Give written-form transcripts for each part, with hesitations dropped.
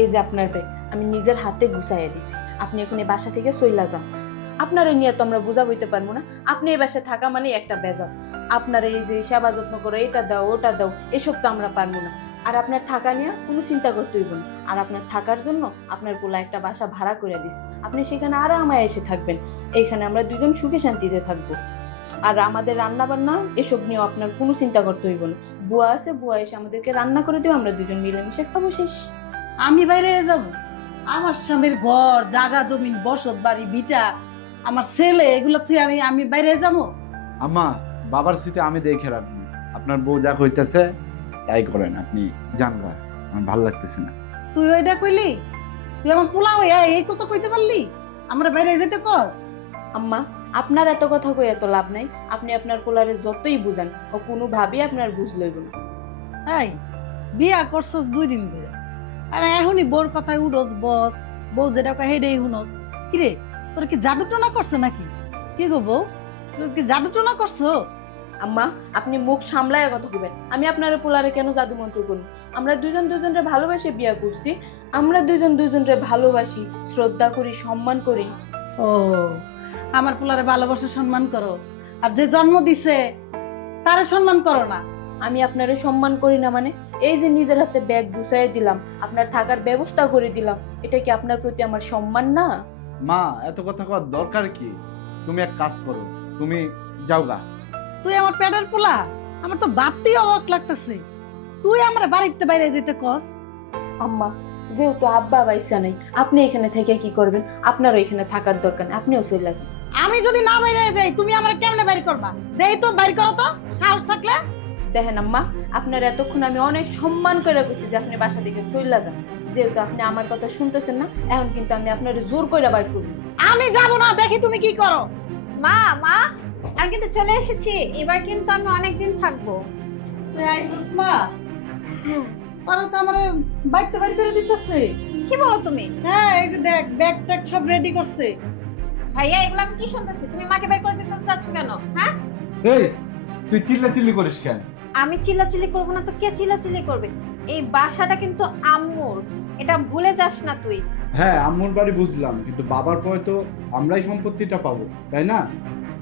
এই যে আপনার ব্যাগ আমি নিজের হাতে গুছাইয়া দিছি। আপনি এখন এই বাসা থেকে চইলা যান। আপনার এই নিয়ে তো আমরা বুঝা বইতে পারবো না। আপনি এই বাসায় থাকা মানে একটা বেজাল। আপনার এই যে সেবা যত্ন করো, এটা দাও ওটা দাও, এসব তো আমরা পারবো না। আর আপনার থাকা নিয়ে কোনো চিন্তা করতে হইব না। আর আপনার থাকার জন্য আপনার পোলা একটা বাসা ভাড়া করে দিছি। আপনি সেখানে আরামায় এসে থাকবেন। এইখানে আমরা দুজন সুখে শান্তিতে থাকবো। আর আমাদের রান্না বান্না এসব নিয়েও আপনার কোনো চিন্তা করতে হইব না। বুয়া আছে, বুয়া এসে আমাদেরকে রান্না করে দেবো, আমরা দুজন মিলেমিশে খাবো, শেষ। আমি বাইরে যাব? আমার স্বামীর ঘর, জায়গা জমিন, বসত বাড়ি, ভিটা, আমার ছেলে, এগুলো তুই আমি বাইরে যাবো? আম্মা, বাবার স্মৃতি আমি দেখে রাখবো। আপনার বউ যা কইতেছে তাই করেন, আপনি যান গা, আমার ভালো লাগতেছে না। তুই ওইটা কইলি? তুই আমার পোলা হইয়া এই কথা কইতে পারলি? আমরা বাইরে যেতে কস? আম্মা, আপনার এত কথা কই এত লাভ নাই। আপনি আপনার পোলারে যতই বুঝান, ও কোনোভাবেই আপনার বুঝ লইব না। এই বিয়া করছস 2 দিন ধরে, আর এখনই বোর কথায় উড়স বস, বউ যেটা কয় হেডেই হুনস। কিরে, তোর কি জাদু টোনা করছে নাকি? কি গো বউ, তোর কি জাদু টোনা করছো? আম্মা, আপনি মুখ সামলায় কথা কইবেন। আমি আপনার পোলারে কেন জাদু মন্ত্র করব? আমরা দুজন দুজনরে ভালোবাসে বিয়া করছি। আমরা দুজন দুজনরে ভালোবাসি, শ্রদ্ধা করি, সম্মান করি। ও, আমার পোলারে ভালোবাসা সম্মান করো, আর যে জন্ম দিছে তারে সম্মান করো না? আমি আপনারে সম্মান করি না মানে? এই যে নিজের হাতে ব্যাগ গুছাই দিলাম, আপনার থাকার ব্যবস্থা করে দিলাম, এটা কি আপনার প্রতি আমার সম্মান না? মা, এত কথা কওয়ার দরকার কি? তুমি এক কাজ করো, তুমি যাও গা। তুই আমার পেটের পোলা, আমার তো ভাবতেই অবাক লাগতেছে। তুই আমার বাড়িতে বাইরে যেতে কস? আম্মা, যেহেতু আব্বা বাইসা নাই, আপনি এখানে থেকে কি করবেন? আপনারও এখানে থাকার দরকার নেই, আপনিও চলে যান। আমি যদি না বাইরে যাই, তুমি আমার কেমনে বাইর করবা? দেই তো, বাইর করো তো, সাহস থাকলে। দেখেন আম্মা, আপনার এতক্ষণ আমি অনেক সম্মান করে কইছি যে আপনি বাসা থেকে চলে যান। যেহেতু আপনি আমার কথা শুনতেছেন না, এখন কিন্তু আমি আপনার জোর করে বাইর করব। আমি যাব না, দেখি তুমি কি করো। মা মা আমি কিন্তু চলে এসেছি, এবার কিন্তু আমি অনেকদিন থাকবো। তুই আইছিস মা? পারো তো আমার বাইতে বাইর করে দিতেছে। কি বলো তুমি? হ্যাঁ, এই যে দেখ, ব্যাগ ট্যাগ সব রেডি করছে। ভাইয়া, এগুলো আমি কি শুনতেছি? তুমি মাকে বের করে দিতে চাচ্ছ কেন? হ্যাঁ, এই, তুই চিল্লাচিল্লি করিস কেন? আমি চিল্লাচিল্লি করবো না তো কে চিল্লাচিল্লি করবে? এই বাসাটা কিন্তু আম্মুর, এটা ভুলে যাস না তুই। হ্যাঁ, আম্মুর বাড়ি বুঝলাম, কিন্তু বাবার পরে তো আমরাই সম্পত্তিটা পাবো, তাই না?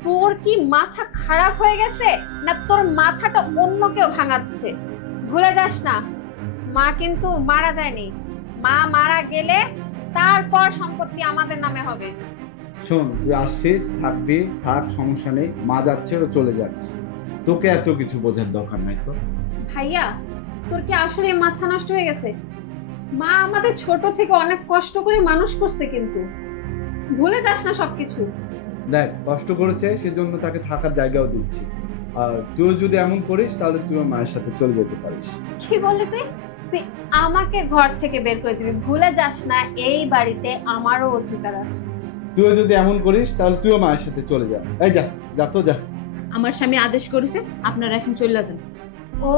তোর কি মাথা খারাপ হয়ে গেছে, না তোর মাথাটা অন্য কেউ ভাঙাচ্ছে? ভুলে যাস না, মা কিন্তু মারা যায়নি। মা মারা গেলে তারপর সম্পত্তি আমাদের নামে হবে। শোন, তুই আসছিস, থাকবি, থাক, সমস্যা নেই। মা যাচ্ছে, ও চলে যাক, তোকে এত কিছু বোঝার দরকার নাই তো। ভাইয়া, তোর কি আসলে মাথা নষ্ট হয়ে গেছে? মা আমাদের ছোট থেকে অনেক কষ্ট করে মানুষ করছে, কিন্তু ভুলে যাস না সবকিছু। দেখ, কষ্ট করেছে, সেজন্য তাকে থাকার জায়গাও দিচ্ছি। আর তুই যদি এমন করিস, তাহলে তুই মায়ের সাথে চলে যেতে পারিস। কি বললি তুই? তুই আমাকে ঘর থেকে বের করে দিবি? ভুলে যাস না, এই বাড়িতে আমারও অধিকার আছে। তুই যদি এমন করিস, তাহলে তুইও মায়ের সাথে চলে যা। এই যা, যা তো যা। আমার স্বামী আদেশ করেছে, আপনারা এখন চলে যান। ও,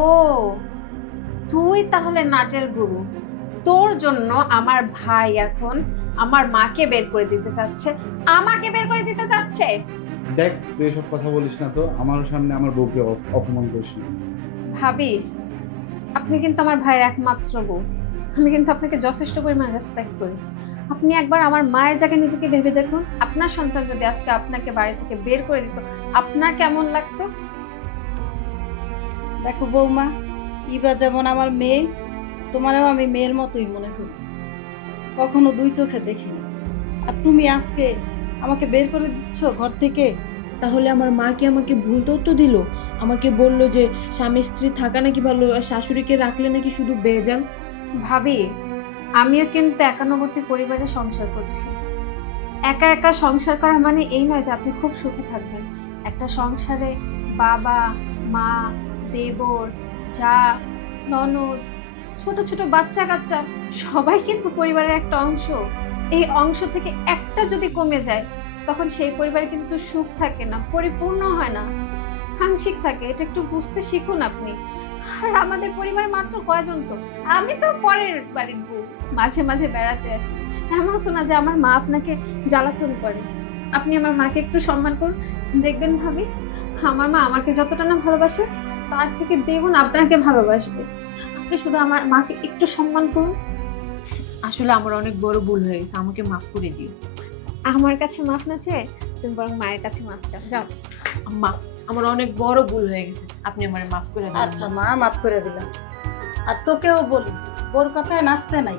তুই তাহলে নাটের গুরু। তোর জন্য আমার ভাই এখন আমার মাকে বের করে দিতে চাচ্ছে, আমাকে বের করে দিতে চাচ্ছে। দেখ, তুই এসব কথা বলিস না তো, আমার সামনে আমার বউকে অপমান করিস না। ভাবি, আপনি কিন্তু আমার ভাইয়ের একমাত্র বউ। আমি কিন্তু আপনাকে যথেষ্ট পরিমাণ রেসপেক্ট করি। আপনি একবার আমার মায়ের জায়গায় নিজেকে ভেবে দেখুন, আপনার সন্তান যদি আজকে আপনাকে বাড়ি থেকে বের করে দিত, আপনার কেমন লাগতো? দেখো বৌমা, ইবা যেমন আমার মেয়ে, তোমারও আমি মেয়ের মতোই মনে করি, কখনো 2 চোখে দেখি না। আর তুমি আজকে আমাকে বের করে দিচ্ছ ঘর থেকে। তাহলে আমার মা কি আমাকে ভুল তথ্য দিল? আমাকে বলল যে স্বামী স্ত্রী থাকা নাকি ভালো, আর শাশুড়িকে রাখলে নাকি শুধু বেজাল। ভাবি, আমিও কিন্তু একান্নবর্তী পরিবারে সংসার করছি। একা একা সংসার করা মানে এই নয় যে আপনি খুব সুখে থাকবেন। একটা সংসারে বাবা, মা, দেবর, যা, ননদ, ছোট ছোট বাচ্চা কাচ্চা সবাই কিন্তু পরিবারের একটা অংশ। এই অংশ থেকে একটা যদি কমে যায়, তখন সেই পরিবারে কিন্তু সুখ থাকে না, পরিপূর্ণ হয় না, আংশিক থাকে। এটা একটু বুঝতে শিখুন আপনি। আর আমাদের পরিবারে মাত্র কয়জন? তো আমি তো পরের বাড়ির বউ, মাঝে মাঝে বেড়াতে আসি। এমন তো না যে আমার মা আপনাকে জ্বালাতন করে। আপনি আমার মাকে একটু সম্মান করুন, দেখবেন ভাবি, আমার মা আমাকে যতটা না ভালোবাসে, তার থেকে দ্বিগুণ আপনাকে ভালোবাসবে। আপনি শুধু আমার মাকে একটু সম্মান করুন। আসলে আমার অনেক বড় ভুল হয়ে গেছে, আমাকে মাফ করে দিও। আমার কাছে মাফ না চেয়ে তুমি বরং মায়ের কাছে মাফ চাও, যাও। আম্মা, আমার অনেক বড় ভুল হয়ে গেছে, আপনি আমার মাফ করে দিন। আচ্ছা মা, মাফ করে দিলাম। আর তোকেও বলি, বোর কথায় নাচতে নাই।